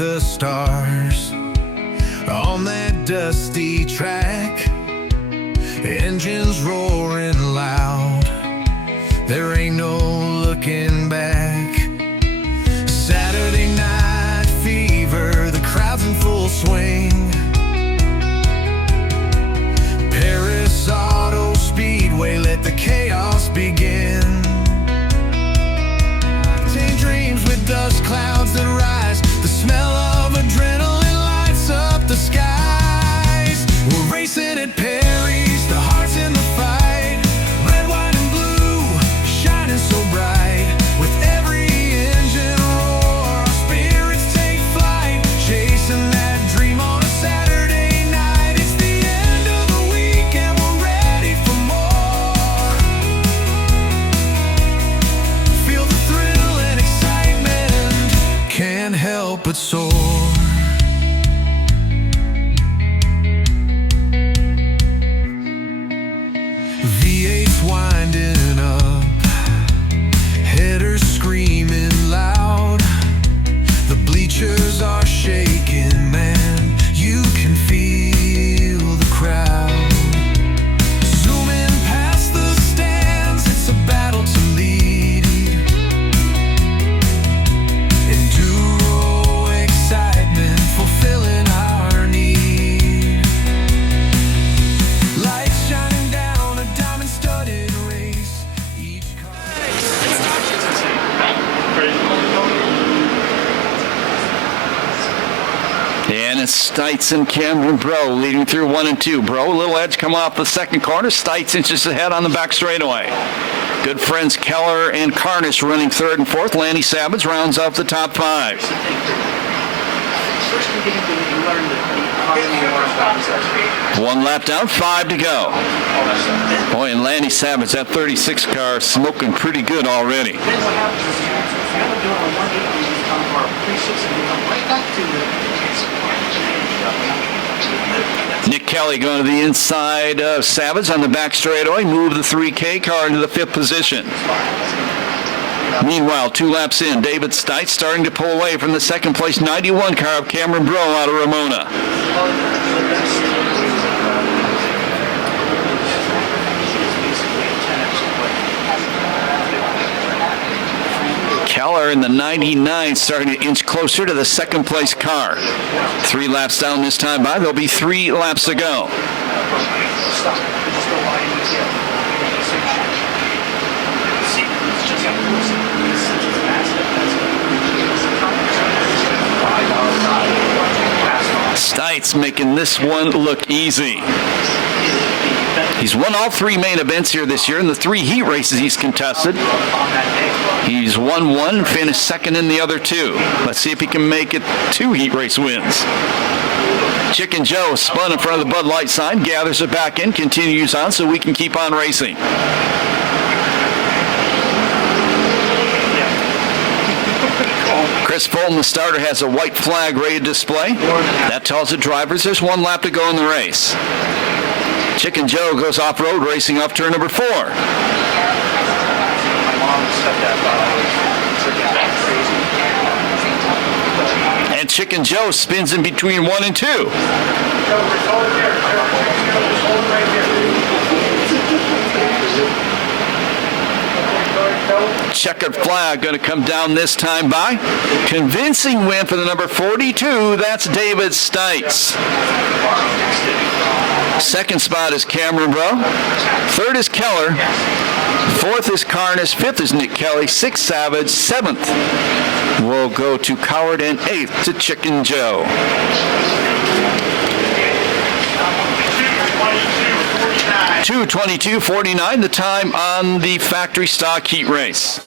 the stars on that dusty track. Engines roaring loud, there ain't no looking back. Saturday night fever, the crowd's in full swing. Perris Auto Speedway, let the chaos begin. Take dreams with dust clouds that rise, the smell of adrenaline lights up the skies. We're racing at Perris, the heart's in the fight. Red, white, and blue, shining so bright. With every engine roar, our spirits take flight. Chasing that dream on a Saturday night. It's the end of the week and we're ready for more. Feel the thrill and excitement, can't help but soar. V8's winding up, headers screaming loud. The bleachers are shaking, man, you can feel the crowd. Zooming past the stands, it's a battle to lead. Enduro excitement, fulfilling our need. Lights shining down a diamond-studded race. Each car. And it's Stites and Cameron Bro leading through 1 and 2. Bro, a little edge coming off the second corner. Stites inches ahead on the back straightaway. Good friends Keller and Carnish running third and fourth. Lanny Savage rounds off the top five. One lap down, 5 to go. Boy, and Lanny Savage, that 36 car, smoking pretty good already. Nick Kelly going to the inside of Savage on the back straightaway. Move the 3K car into the 5th position. Meanwhile, 2 laps in, David Stites starting to pull away from the second place 91 car of Cameron Bro out of Ramona. Keller in the 99 starting to inch closer to the second place car. 3 laps down this time by. There'll be 3 laps to go. Stites making this one look easy. He's won all 3 main events here this year in the 3 heat races he's contested. He's won 1, finished second in the other 2. Let's see if he can make it 2 heat race wins. Chicken Joe spun in front of the Bud Light sign, gathers it back in, continues on so we can keep on racing. Chris Fulton, the starter, has a white flag ready to display. That tells the drivers there's 1 lap to go in the race. Chicken Joe goes off-road racing off turn number 4. And Chicken Joe spins in between 1 and 2. Checkered flag going to come down this time by. Convincing win for the number 42. That's David Stites. Second spot is Cameron Bro. Third is Keller. Fourth is Carnish. Fifth is Nick Kelly. Sixth Savage. 7th will go to Coward, and 8th to Chicken Joe. 2:22:49 the time on the factory stock heat race.